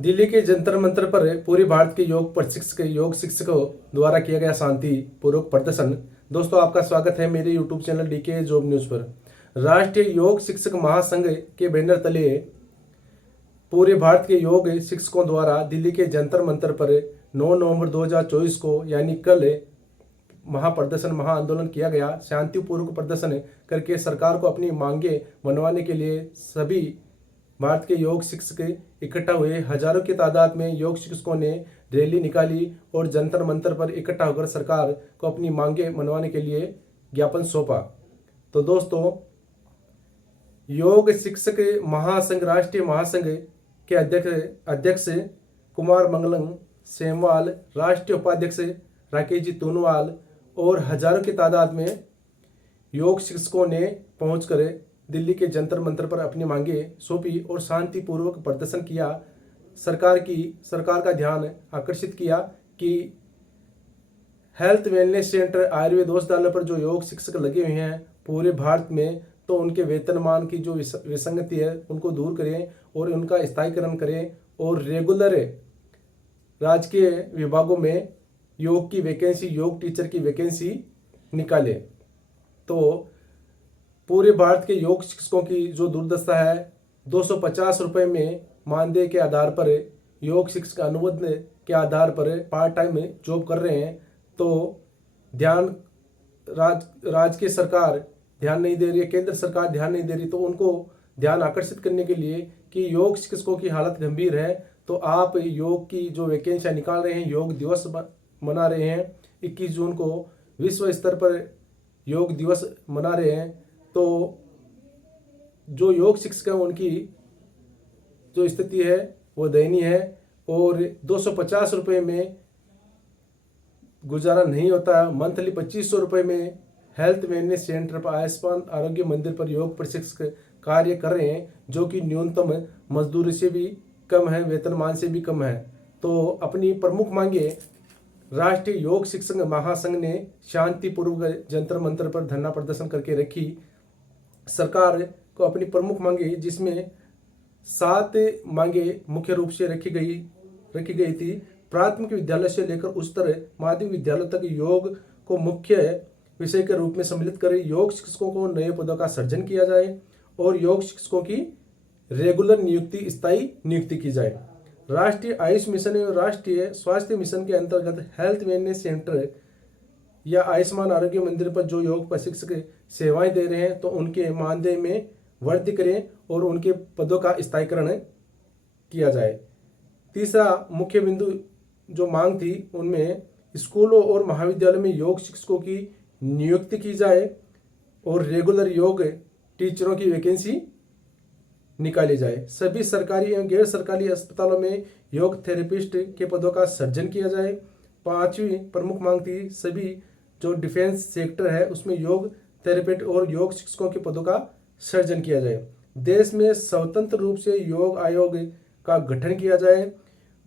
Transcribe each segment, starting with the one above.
दिल्ली के जंतर मंतर पर पूरे भारत के योग शिक्षकों द्वारा किया गया शांति पूर्वक प्रदर्शन। दोस्तों, आपका स्वागत है मेरे YouTube channel DK job news पर। राष्ट्रीय योग शिक्षक महासंघ के बैनर तले पूरे भारत के योग शिक्षकों द्वारा दिल्ली के जंतर मंतर पर 9 नवंबर 2024 को यानी कल महाप्रदर्शन महाआंदोलन किया गया। शांतिपूर्वक प्रदर्शन करके सरकार को अपनी मांगे मनवाने के लिए सभी भारत के योग शिक्षक इकट्ठा हुए। हजारों की तादाद में योग शिक्षकों ने रैली निकाली और जंतर मंतर पर इकट्ठा होकर सरकार को अपनी मांगे मनवाने के लिए ज्ञापन सौंपा। तो दोस्तों, योग शिक्षक महासंघ राष्ट्रीय महासंघ के अध्यक्ष कुमार मंगलम सेमवाल, राष्ट्रीय उपाध्यक्ष राकेश जी तोनवाल और हजारों की तादाद में योग शिक्षकों ने पहुंचकर दिल्ली के जंतर मंतर पर अपनी मांगे सौंपी और शांतिपूर्वक प्रदर्शन किया। सरकार का ध्यान आकर्षित किया कि हेल्थ वेलनेस सेंटर आयुर्वेद औषधालय पर जो योग शिक्षक लगे हुए हैं पूरे भारत में, तो उनके वेतनमान की जो विसंगति है उनको दूर करें और उनका स्थायीकरण करें और रेगुलर राजकीय विभागों में योग की वैकेंसी, योग टीचर की वैकेंसी निकाले। तो पूरे भारत के योग शिक्षकों की जो दुर्दशा है, 250 रुपये में मानदेय के आधार पर योग शिक्षक अनुबंध के आधार पर पार्ट टाइम जॉब कर रहे हैं। तो ध्यान राज्य की सरकार ध्यान नहीं दे रही है, केंद्र सरकार ध्यान नहीं दे रही, तो उनको ध्यान आकर्षित करने के लिए कि योग शिक्षकों की हालत गंभीर है, तो आप योग की जो वैकेंसियाँ निकाल रहे हैं, योग दिवस मना रहे हैं, 21 जून को विश्व स्तर पर योग दिवस मना रहे हैं, तो जो योग शिक्षक हैं उनकी जो स्थिति है वो दयनीय है और 250 रुपये में गुजारा नहीं होता। मंथली 2500 रुपये में हेल्थ वेलनेस सेंटर पर आयुष्मान आरोग्य मंदिर पर योग प्रशिक्षक कार्य कर रहे हैं, जो कि न्यूनतम मजदूरी से भी कम है, वेतनमान से भी कम है। तो अपनी प्रमुख मांगे राष्ट्रीय योग शिक्षक महासंघ ने शांतिपूर्वक जंतर मंतर पर धरना प्रदर्शन करके रखी। सरकार को अपनी प्रमुख मांगे, जिसमें 7 मांगे मुख्य रूप से रखी गई थी। प्राथमिक विद्यालय से लेकर उच्चतर माध्यमिक विद्यालय तक योग को मुख्य विषय के रूप में सम्मिलित करें। योग शिक्षकों को नए पदों का सृजन किया जाए और योग शिक्षकों की रेगुलर नियुक्ति, स्थायी नियुक्ति की जाए। राष्ट्रीय आयुष मिशन और राष्ट्रीय स्वास्थ्य मिशन के अंतर्गत हेल्थ वेलनेस सेंटर या आयुष्मान आरोग्य मंदिर पर जो योग प्रशिक्षक सेवाएं दे रहे हैं, तो उनके मानदेय में वृद्धि करें और उनके पदों का स्थायीकरण किया जाए। तीसरा मुख्य बिंदु जो मांग थी, उनमें स्कूलों और महाविद्यालयों में योग शिक्षकों की नियुक्ति की जाए और रेगुलर योग टीचरों की वैकेंसी निकाली जाए। सभी सरकारी एवं गैर सरकारी अस्पतालों में योग थेरेपिस्ट के पदों का सृजन किया जाए। 5वीं प्रमुख मांग थी, सभी जो डिफेंस सेक्टर है उसमें योग थेरेपिस्ट और योग शिक्षकों के पदों का सृजन किया जाए। देश में स्वतंत्र रूप से योग आयोग का गठन किया जाए।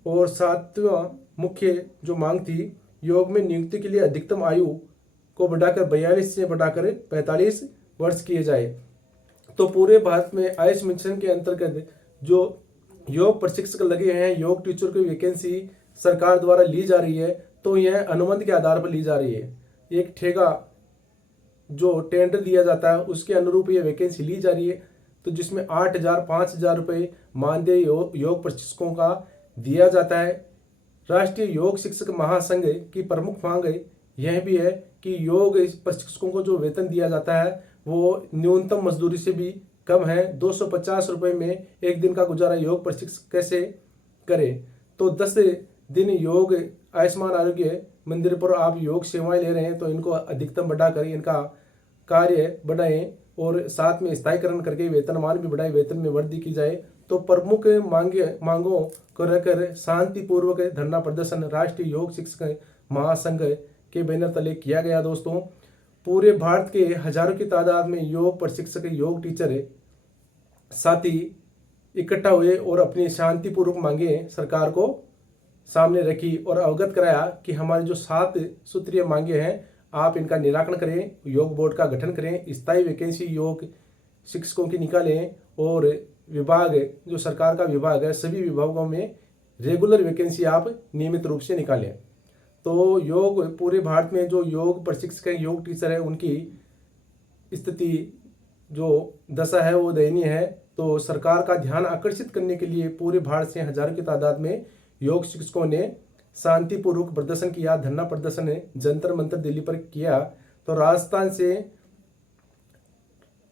और 7वां मुख्य जो मांग थी, योग में नियुक्ति के लिए अधिकतम आयु को बढ़ाकर 42 से बढ़ाकर 45 वर्ष किए जाए। तो पूरे भारत में आयुष मिशन के अंतर्गत जो योग प्रशिक्षक लगे हैं, योग टीचर की वैकेंसी सरकार द्वारा ली जा रही है, तो यह अनुबंध के आधार पर ली जा रही है। एक ठेका जो टेंडर दिया जाता है उसके अनुरूप ये वैकेंसी ली जा रही है, तो जिसमें 8,000 5,000 रुपये मानदेय योग प्रशिक्षकों का दिया जाता है। राष्ट्रीय योग शिक्षक महासंघ की प्रमुख मांग यह भी है कि योग प्रशिक्षकों को जो वेतन दिया जाता है वो न्यूनतम मजदूरी से भी कम है। 250 रुपये में एक दिन का गुजारा योग प्रशिक्षक कैसे करे? तो 10 दिन योग आयुष्मान आरोग्य मंदिर पर आप योग सेवाएं ले रहे हैं, तो इनको अधिकतम बढ़ाकर इनका कार्य बढ़ाएं और साथ में स्थायीकरण करके वेतनमान भी बढ़ाए, वेतन में वृद्धि की जाए। तो प्रमुख मांगों को रखकर शांतिपूर्वक धरना प्रदर्शन राष्ट्रीय योग शिक्षक महासंघ के बैनर तले किया गया। दोस्तों, पूरे भारत के हजारों की तादाद में योग प्रशिक्षक, योग टीचर साथी इकट्ठा हुए और अपनी शांतिपूर्वक मांगे सरकार को सामने रखी और अवगत कराया कि हमारी जो 7 सूत्रीय मांगे हैं आप इनका निराकरण करें, योग बोर्ड का गठन करें, स्थायी वैकेंसी योग शिक्षकों की निकालें और विभाग जो सरकार का विभाग है सभी विभागों में रेगुलर वैकेंसी आप नियमित रूप से निकालें। तो योग पूरे भारत में जो योग प्रशिक्षक हैं, योग टीचर है, उनकी स्थिति जो दशा है वो दयनीय है। तो सरकार का ध्यान आकर्षित करने के लिए पूरे भारत से हजारों की तादाद में योग शिक्षकों ने शांतिपूर्वक प्रदर्शन किया, धरना प्रदर्शन जंतर मंतर दिल्ली पर किया। तो राजस्थान से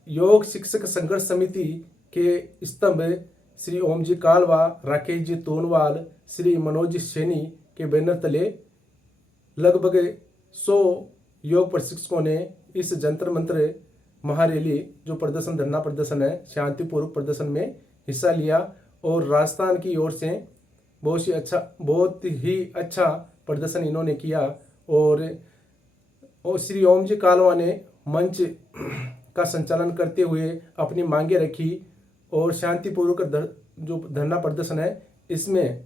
योग शिक्षक संघर्ष समिति के स्तंभ श्री ओमजी कालवा, राकेश जी तोनवाल, श्री मनोज सैनी के बैनर तले लगभग 100 योग प्रशिक्षकों ने इस जंतर मंतर महारैली जो प्रदर्शन धरना प्रदर्शन है, शांतिपूर्वक प्रदर्शन में हिस्सा लिया। और राजस्थान की ओर से बहुत ही अच्छा प्रदर्शन इन्होंने किया। और श्री ओमजी कालवा ने मंच का संचालन करते हुए अपनी मांगे रखी और शांतिपूर्वक जो धरना प्रदर्शन है इसमें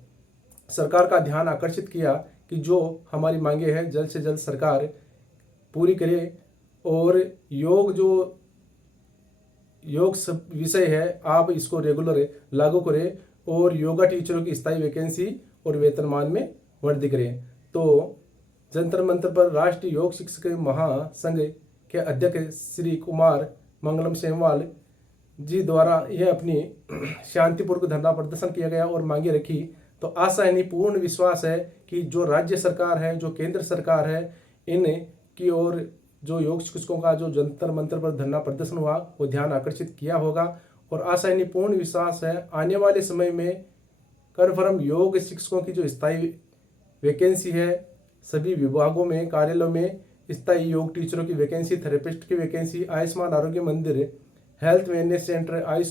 सरकार का ध्यान आकर्षित किया कि जो हमारी मांगे हैं जल्द से जल्द सरकार पूरी करे। और योग सब विषय है, आप इसको रेगुलर लागू करें और योगा टीचरों की स्थायी वैकेंसी और वेतनमान में वृद्धि करें। तो जंतर मंतर पर राष्ट्रीय योग शिक्षक महासंघ के अध्यक्ष श्री कुमार मंगलम सेमवाल जी द्वारा यह अपनी शांतिपूर्वक धरना प्रदर्शन किया गया और मांगे रखी। तो आशा है, नहीं पूर्ण विश्वास है कि जो राज्य सरकार है, जो केंद्र सरकार है, इन की ओर जो योग शिक्षकों का जो जंतर मंतर पर धरना प्रदर्शन हुआ वो ध्यान आकर्षित किया होगा। और आशा है, नहीं पूर्ण विश्वास है आने वाले समय में कन्फर्म योग शिक्षकों की जो स्थायी वैकेंसी है, सभी विभागों में, कार्यालयों में स्थायी योग टीचरों की वैकेंसी, थेरेपिस्ट की वैकेंसी, आयुष्मान आरोग्य मंदिर, health wellness centre,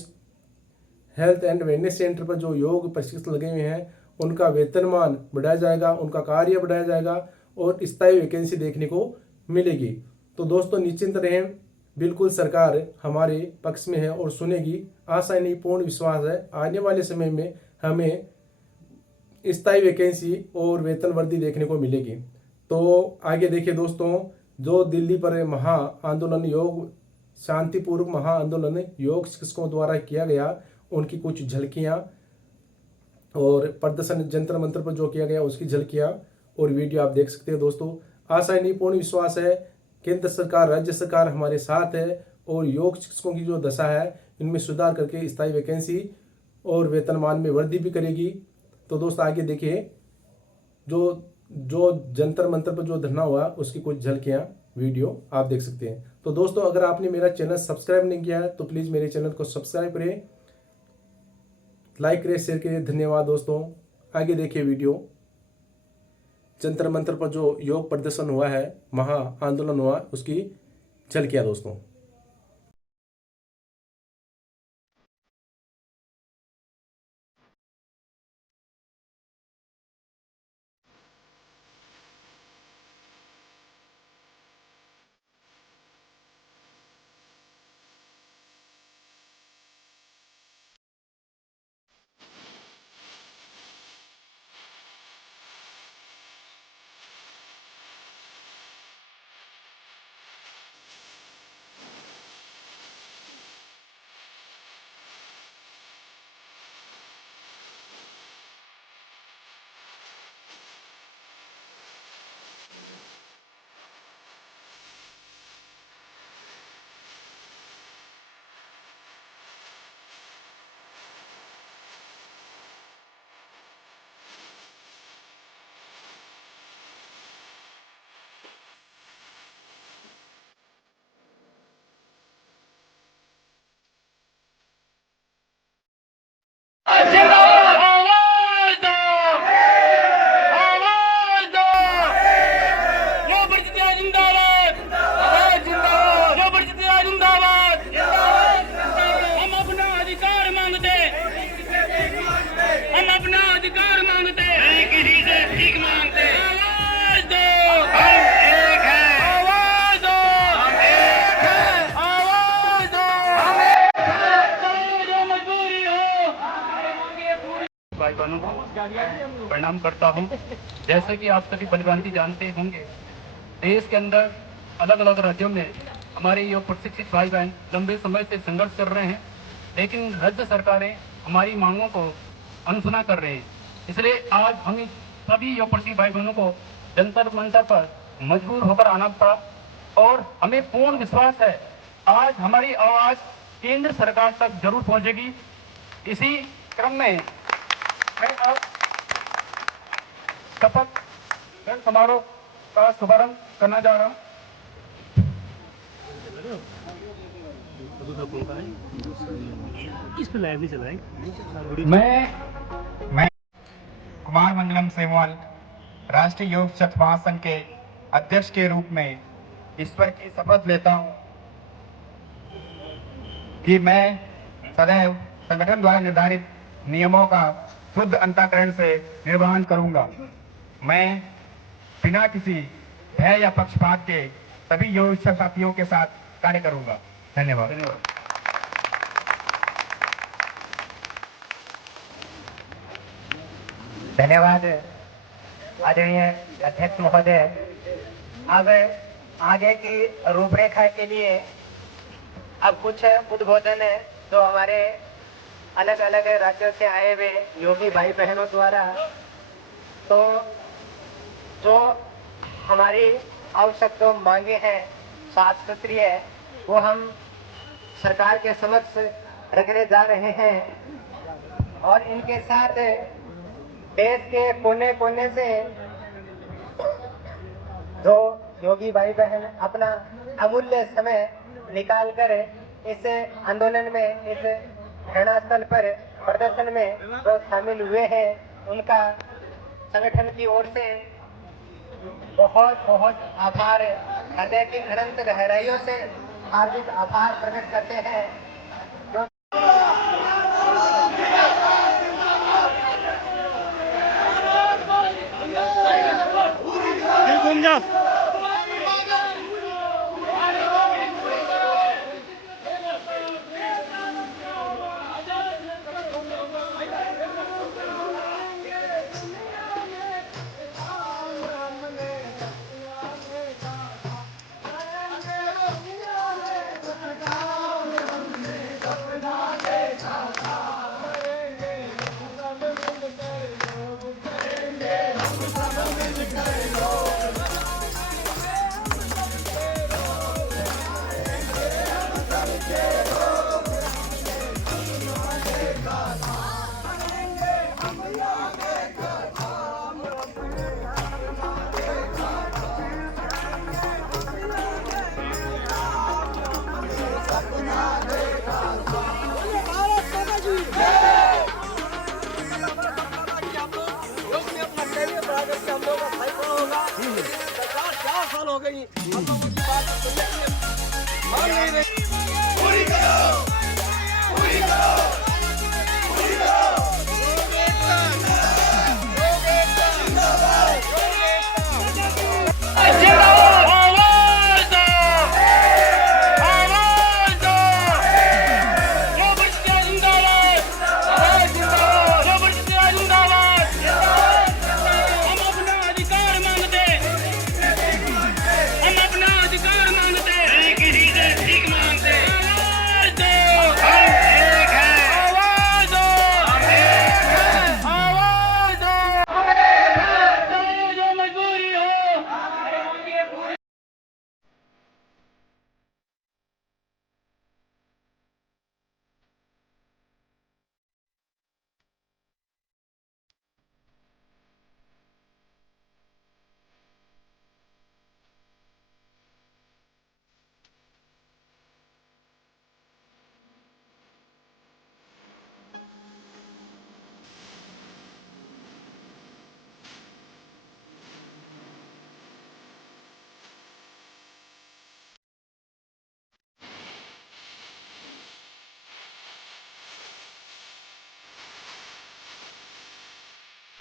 health and wellness centre पर जो योग प्रशिक्षक लगे हुए हैं उनका वेतनमान बढ़ाया जाएगा, उनका कार्य बढ़ाया जाएगा और स्थायी वैकेंसी देखने को मिलेगी। तो दोस्तों निश्चिंत रहें, बिल्कुल सरकार हमारे पक्ष में है और सुनेगी। आशा नहीं पूर्ण विश्वास है आने वाले समय में हमें स्थायी वैकेंसी और वेतन वृद्धि देखने को मिलेगी। तो आगे देखिए दोस्तों, जो दिल्ली पर महा आंदोलन, योग शांतिपूर्वक महा आंदोलन योग शिक्षकों द्वारा किया गया, उनकी कुछ झलकियां और प्रदर्शन जंतर मंतर पर जो किया गया उसकी झलकियां और वीडियो आप देख सकते हैं दोस्तों। आशा नहीं पूर्ण विश्वास है केंद्र सरकार, राज्य सरकार हमारे साथ है और योग शिक्षकों की जो दशा है इनमें सुधार करके स्थायी वैकेंसी और वेतनमान में वृद्धि भी करेगी। तो दोस्तों आगे देखिए, जो जंतर मंतर पर जो धरना हुआ उसकी कुछ झलकियां वीडियो आप देख सकते हैं। तो दोस्तों अगर आपने मेरा चैनल सब्सक्राइब नहीं किया है तो प्लीज मेरे चैनल को सब्सक्राइब करें, लाइक करें, शेयर करें। धन्यवाद दोस्तों। आगे देखिए वीडियो, जंतर मंतर पर जो योग प्रदर्शन हुआ है, महा आंदोलन हुआ, उसकी झलकियां दोस्तों। प्रणाम करता हूं। जैसे कि आप सभी भलीभांति जानते होंगे, देश के अंदर अलग अलग राज्यों में हमारे योग प्रशिक्षित भाई बहन लंबे समय से संघर्ष कर रहे हैं, लेकिन राज्य सरकारें हमारी मांगों को अनसुना कर रहे हैं। इसलिए आज हम सभी योग प्रशिक्षित भाई बहनों को जंतर मंतर पर मजबूर होकर आना पड़ा और हमें पूर्ण विश्वास है आज हमारी आवाज केंद्र सरकार तक जरूर पहुंचेगी। इसी क्रम में मैं अब शपथ ग्रहण समारोह का शुभारंभ करना जा रहा हूं। इस पे लाइव नहीं चला है। मैं कुमार मंगलम सेमवाल राष्ट्रीय योग शक्त महासंघ के अध्यक्ष के रूप में ईश्वर की शपथ लेता हूं कि मैं सदैव संगठन द्वारा निर्धारित नियमों का शुद्ध अंतःकरण से निर्वहन करूंगा। मैं बिना किसी भय या पक्षपात के सभी योग साथियों के साथ कार्य करूंगा। धन्यवाद। धन्यवाद आदरणीय अध्यक्ष महोदय। अब आगे की रूपरेखा के लिए अब कुछ उद्बोधन है तो हमारे अलग अलग राज्यों से आए हुए योगी भाई बहनों द्वारा तो जो हमारी आवश्यक जो मांगे हैं साफ सुथरी है वो हम सरकार के समक्ष रखने जा रहे हैं और इनके साथ देश के कोने कोने से जो योगी भाई बहन अपना अमूल्य समय निकाल कर इस आंदोलन में इस धरना स्थल पर प्रदर्शन में जो शामिल हुए हैं उनका संगठन की ओर से बहुत बहुत आभार, हृदय की अनंत गहराइयों से हार्दिक आभार प्रकट करते हैं। हो गई हम लोगों की बात मान नहीं रही। पूरी करो, पूरी करो।